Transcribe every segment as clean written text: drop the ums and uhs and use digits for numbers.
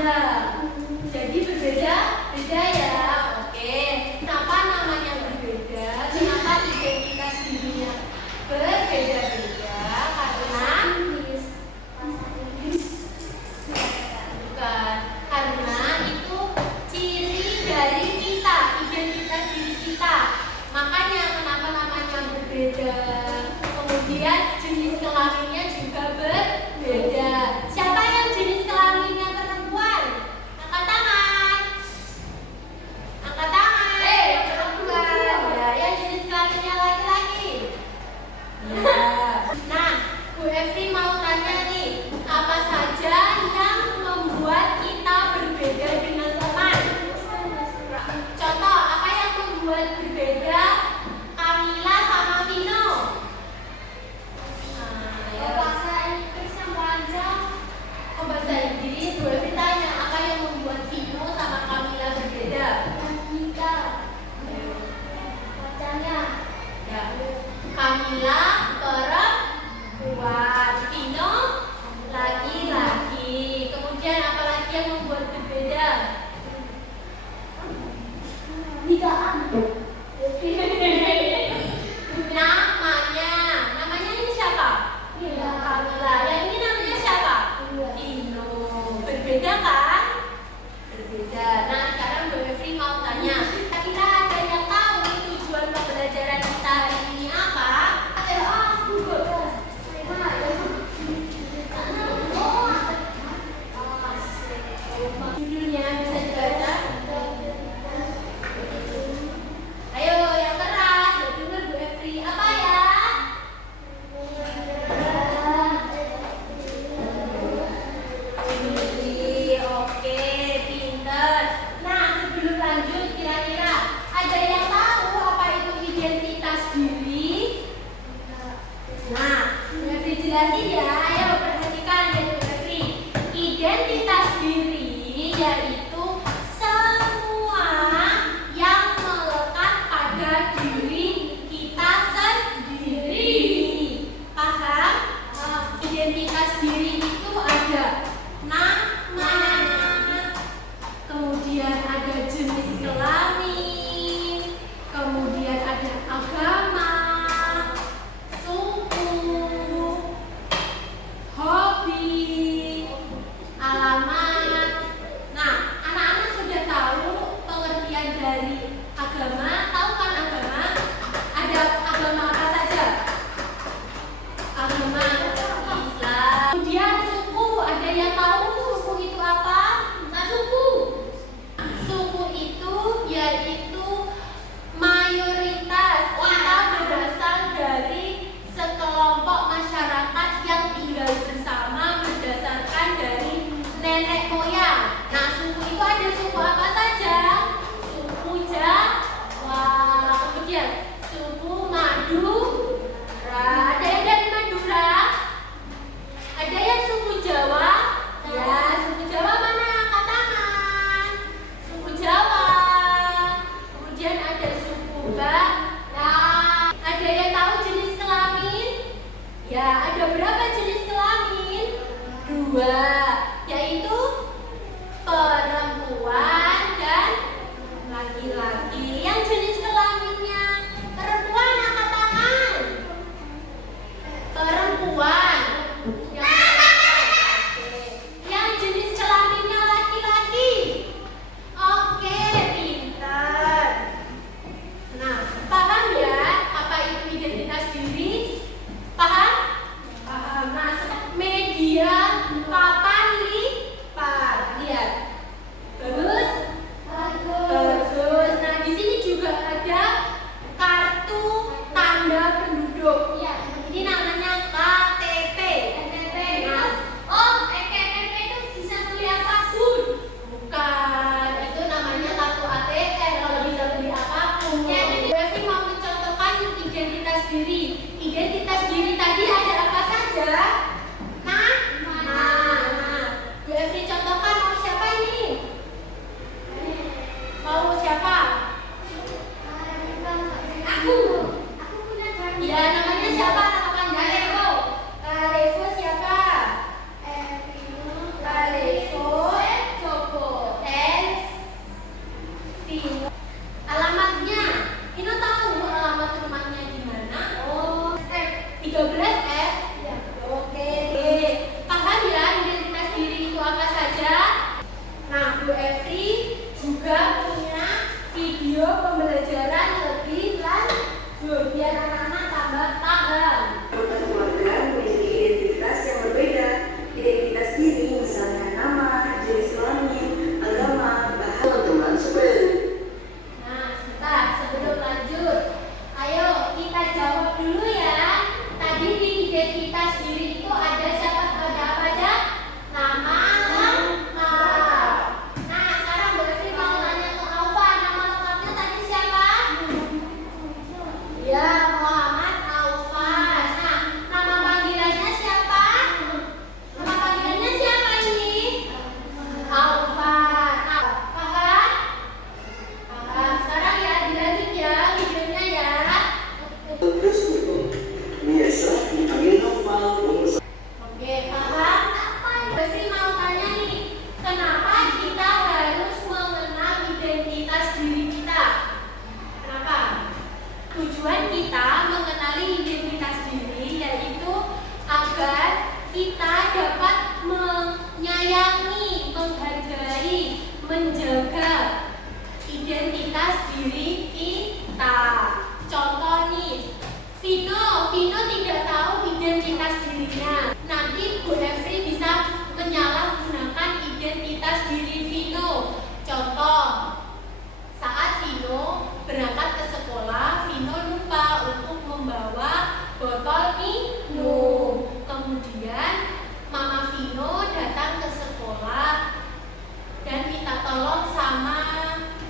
Ya, jadi beda ya. Oke. Kenapa namanya berbeda? Kenapa identitas dirinya berbeda-beda? Karena bukan, karena itu ciri dari kita, identitas diri kita. Makanya kenapa namanya berbeda. Kemudian jenis kelaminnya juga berbeda. Siapa yang jenis kelaminnya perempuan? Angkat tangan. Angkat tangan. Yang perempuan. Ya, yang jenis kelaminnya laki-laki. Ya. Nah, Bu Evi mau tanya nih, apa saja yang membuat kita berbeda dengan teman? Contoh, apa yang membuat berbeda Kamila sama Vino? Bahasa Inggris yang panjang. Oh, bahasa Inggris. Bu Evi tanya, apa yang membuat Vino sama Kamila berbeda? Kita. Bacanya. Ya. Kamila perempuan, Vino laki-laki. Kemudian apa lagi yang membuat berbeda? Nikaan. Namanya ini siapa? Kamila. Yang ini namanya siapa? Vino. Berbeda kan? Berbeda. Nah, sekarang Bu Evi mau tanya, kita ada yang tahu tujuan pembelajaran kita hari ini apa? Judulnya bisa dibaca? Ayo yang keras, dengar Bu Evi. Apa ya? Oke, pinter. Nah, sebelum lanjut, kira-kira ada yang tahu apa itu identitas diri? Nah, Bu Evi jelasin ya. Ayo perhatikan ya Bu Evi. Identitas diri yaitu semua yang melekat pada diri kita sendiri. Paham? Identitas diri itu ada nama, kemudian ada jenis kelamin, kemudian ada agama, suku, hobi, alamat. Nah, anak-anak sudah tahu pengertian dari agama? Tahu kan agama? Ada agama apa saja? Agama Islam. Kemudian suku, ada yang tahu suku itu apa? Nah, suku itu yaitu mayoritas kita berasal dari sekelompok masyarakat yang tinggal bersama berdasarkan dari nenek moyang. Nah, suku itu ada suku apa saja? Suku Jawa, kemudian suku Madura. Ada yang dari Madura? Ada yang suku Jawa? Ya, suku Jawa mana? Angkat tangan. Suku Jawa. Kemudian ada suku Batak. Ada yang tahu jenis kelamin? Ya, ada berapa jenis kelamin? 2, yaitu perempuan video pembelajaran lebih lanjut biar anak-anak tambah paham. Anggota keluarga memiliki identitas yang berbeda. Identitas diri misalnya nama, jenis kelamin, agama, bahasa. Teman-teman supaya. Nah, sebentar sebelum lanjut, ayo kita jawab dulu ya. Tadi di identitas diri itu ada siapa? Ada apa aja? Nama lengkap. Nah, sekarang Bu Evi mau tanya ke Aufa, nama lengkapnya tadi siapa? Ya, Muhammad Aufa. Nah, nama panggilannya siapa? Nama panggilannya siapa ini? Aufa. Nah, paham? Paham. Sekarang ya dilanjut ya videonya ya. Terus biasa dipanggil Noval. Oke, paham? Pasti mau tanya nih, kenapa kita harus mengenal identitas diri kita? Kenapa? Tujuan kita mengenali identitas diri yaitu agar kita dapat menyayangi, menghargai, menjaga identitas diri kita. Contoh nih, Vino tidak tahu identitas dirinya. Nanti Bu Evi bisa menyalahgunakan identitas diri Vino. Contoh, saat Vino berangkat ke sekolah, Vino lupa untuk membawa botol minum. Kemudian Mama Vino datang ke sekolah dan minta tolong sama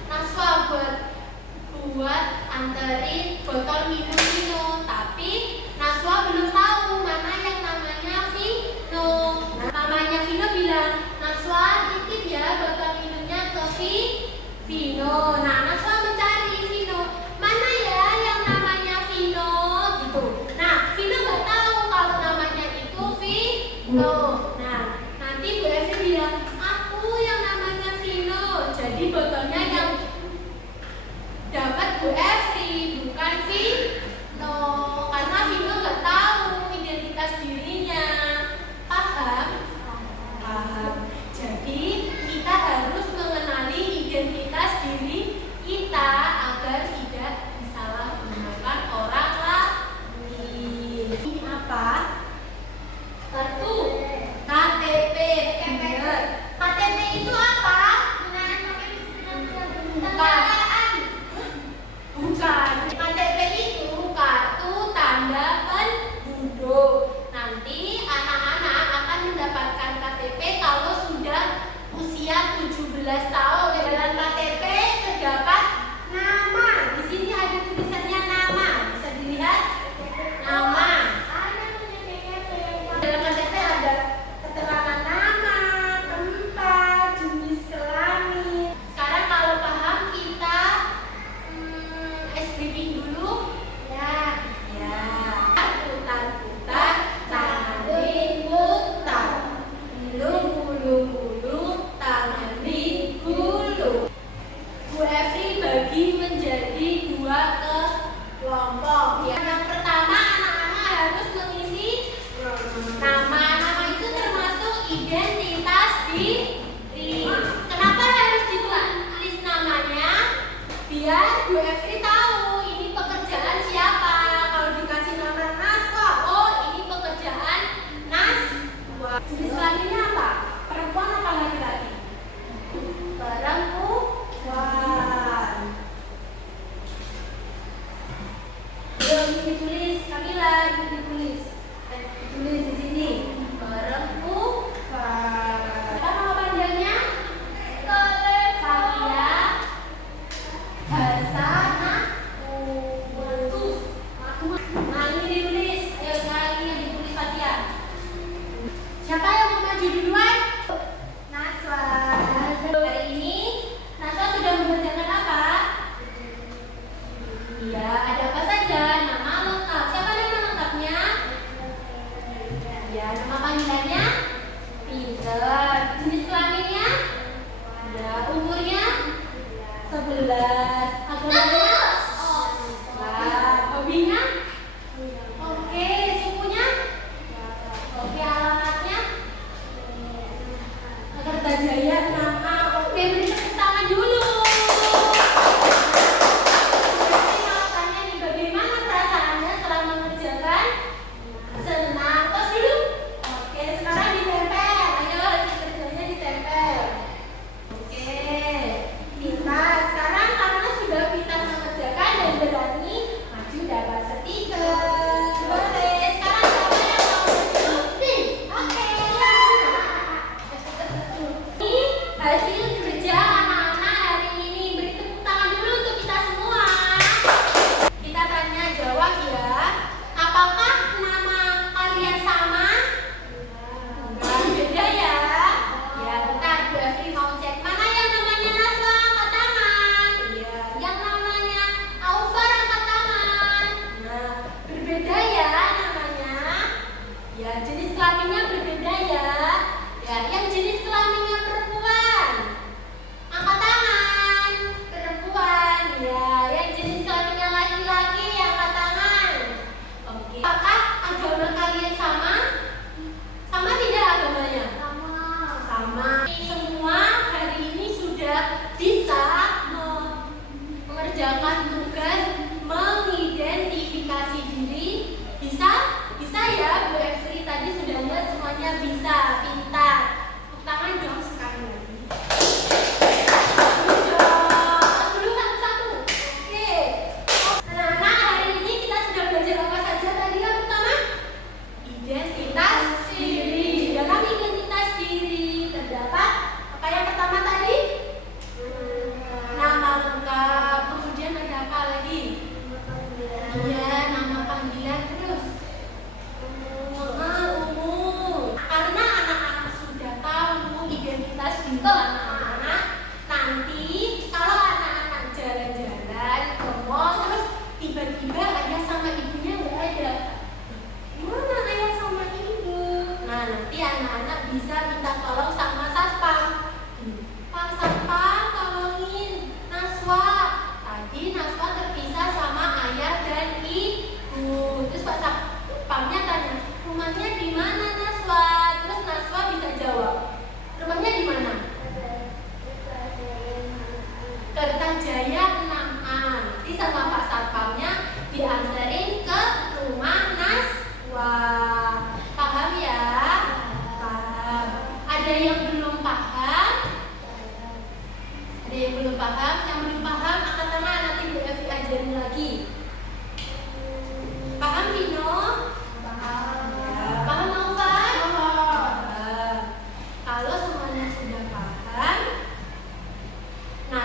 Naswa buat anterin botol minum Vino. Tapi Naswa belum tahu mana yang namanya Vino. Nah, mamanya Vino bilang, Naswa titip ya botol minumnya ke Vino. Nah, Naswa mencari Vino, mana ya yang namanya Vino gitu. Nah, Vino nggak tahu kalau namanya itu Vino. Nah, nanti Bu Evi bilang, aku yang namanya Vino. Jadi botolnya yang dapat Bu Evi, bukan Vino, karena Vino nggak tahu identitas dirinya. Paham? Paham. Jadi kita harus mengenali identitas diri kita agar tidak disalahgunakan orang lain. Ini apa? Kartu KTP. Benar. KTP itu apa? Bukan. KTP itu kartu tanda penduduk. Nanti anak-anak akan mendapatkan KTP kalau sudah usia 17 tahun. Dalam KTP terdapat nama. Di sini ada tulisannya nama. Bisa dilihat nama. Dalam KTP ada keterangan nama, tempat, jenis kelamin. Sekarang kalau paham kita breathing dulu ya. Putar-putar tangan diputar, gulung tangan diputar.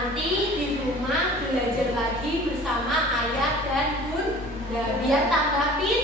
nanti di rumah belajar lagi bersama ayah dan bunda biar tambah pintar.